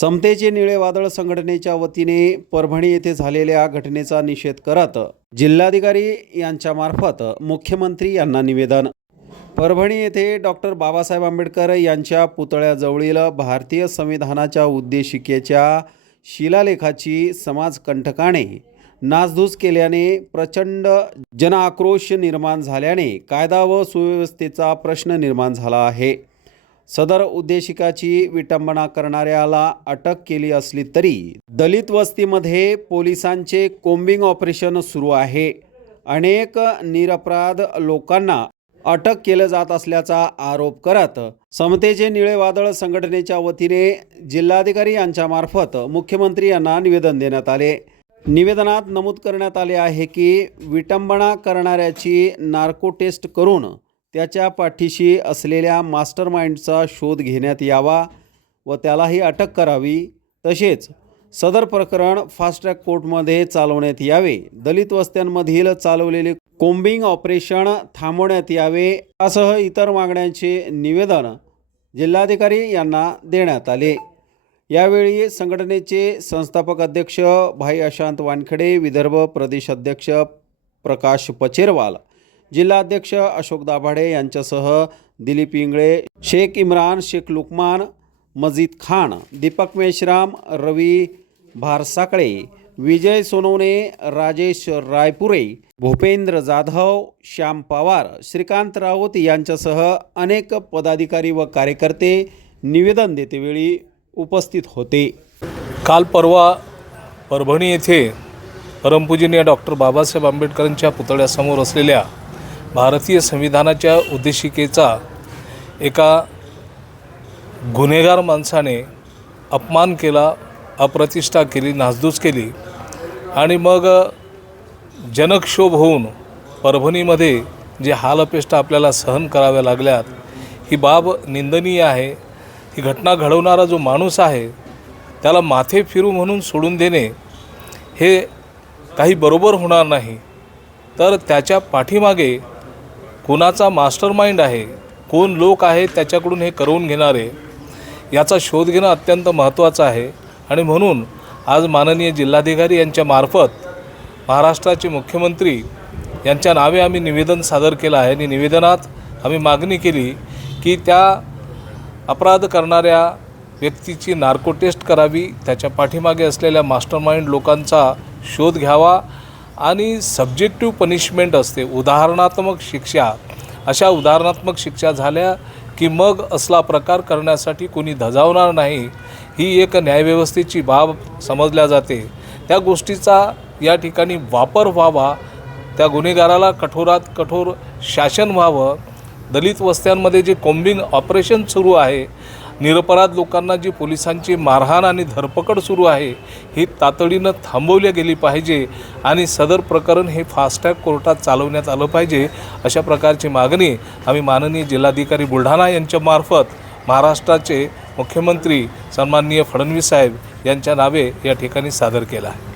समतेचे निळे वादळ संघटनेच्या वतीने परभणी येथे झालेल्या घटनेचा निषेध करत जिल्हाधिकारी यांच्यामार्फत मुख्यमंत्री यांना निवेदन. परभणी येथे डॉक्टर बाबासाहेब आंबेडकर यांच्या पुतळ्याजवळील भारतीय संविधानाच्या उद्देशिकेच्या शिलालेखाची समाजकंटकाने नासधूस केल्याने प्रचंड जनआक्रोश निर्माण झाल्याने कायदा व सुव्यवस्थेचा प्रश्न निर्माण झाला आहे. सदर उद्देशिकाची विटंबना करणाऱ्याला अटक केली असली तरी दलित वस्तीमध्ये पोलिसांचे कोम्बिंग ऑपरेशन सुरू आहे. अनेक निरपराध लोकांना अटक केलं जात असल्याचा आरोप करत समतेचे निळे वादळ संघटनेच्या वतीने जिल्हाधिकारी यांच्यामार्फत मुख्यमंत्री यांना निवेदन देण्यात आले. निवेदनात नमूद करण्यात आले आहे की विटंबना करणाऱ्याची नार्को टेस्ट करून त्याच्या पाठीशी असलेल्या मास्टर माइंडचा शोध घेण्यात यावा व त्यालाही अटक करावी. तसेच सदर प्रकरण फास्ट ट्रॅक कोर्टमध्ये चालवण्यात यावे. दलित वस्त्यांमधील चालवलेले कोम्बिंग ऑपरेशन थांबवण्यात यावे यासह इतर मागण्यांचे निवेदन जिल्हाधिकारी यांना देण्यात आले. यावेळी संघटनेचे संस्थापक अध्यक्ष भाई अशांत वानखडे विदर्भ प्रदेश अध्यक्ष प्रकाश पचेरवाल जिल्हाध्यक्ष अशोक दाभाडे यांच्यासह दिलीप इंगळे शेख इम्रान शेख लुकमान मजीद खान दीपक मेश्राम रवी भारसाकळे विजय सोनवणे राजेश रायपुरे भूपेंद्र जाधव श्याम पवार श्रीकांत राऊत यांच्यासह अनेक पदाधिकारी व कार्यकर्ते निवेदन देतेवेळी उपस्थित होते. काल परवा परभणी येथे परमपूजनीय डॉक्टर बाबासाहेब आंबेडकरांच्या पुतळ्यासमोर असलेल्या भारतीय संविधानाच्या उद्देशिकेचा एका गुन्हेगार माणसाने अपमान केला अप्रतिष्ठा केली नासधूस केली आणि मग जनक्षोभ होऊन परभणीमध्ये जे हालअपेष्टा आपल्याला सहन कराव्या लागल्यात ही बाब निंदनीय आहे. ही घटना घडवणारा जो माणूस आहे त्याला माथे फिरू म्हणून सोडून देणे हे काही बरोबर होणार नाही. तर त्याच्या पाठीमागे कोणाचा मास्टर माइंड आहे कोण लोक आहे त्याच्याकडून हे करवून घेणारे याचा शोध घेणं अत्यंत महत्त्वाचं आहे. आणि म्हणून आज माननीय जिल्हाधिकारी यांच्या मार्फत महाराष्ट्राचे मुख्यमंत्री यांच्या नावे आम्ही निवेदन सादर केलं आहे. आणि निवेदनात आम्ही मागणी केली की त्या अपराध करणाऱ्या व्यक्तीची नार्को टेस्ट करावी त्याच्या पाठीमागे असलेल्या मास्टर माइंड लोकांचा शोध घ्यावा आणि सब्जेक्टिव्ह पनिशमेंट असते. उदाहरणात्मक शिक्षा अशा उदाहरणात्मक शिक्षा झाल्या की मग असला प्रकार करण्यासाठी कोणी धजावणार नाही ही एक न्यायव्यवस्थेची बाब समजल्या जाते. त्या गोष्टीचा या ठिकाणी वापर व्हावा त्या गुन्हेगाराला कठोरात कठोर शासन व्हावं. दलित वस्त्यांमध्ये जे कोम्बिंग ऑपरेशन सुरू आहे निरपराध लोकांना जी पोलिसांची मारहाण आणि धरपकड सुरू आहे ही तातडीनं थांबवली गेली पाहिजे आणि सदर प्रकरण हे फास्टॅग कोर्टात चालवण्यात आलं पाहिजे अशा प्रकारची मागणी आम्ही माननीय जिल्हाधिकारी बुलढाणा यांच्यामार्फत महाराष्ट्राचे मुख्यमंत्री सन्माननीय फडणवीस साहेब यांच्या नावे या ठिकाणी सादर केला आहे.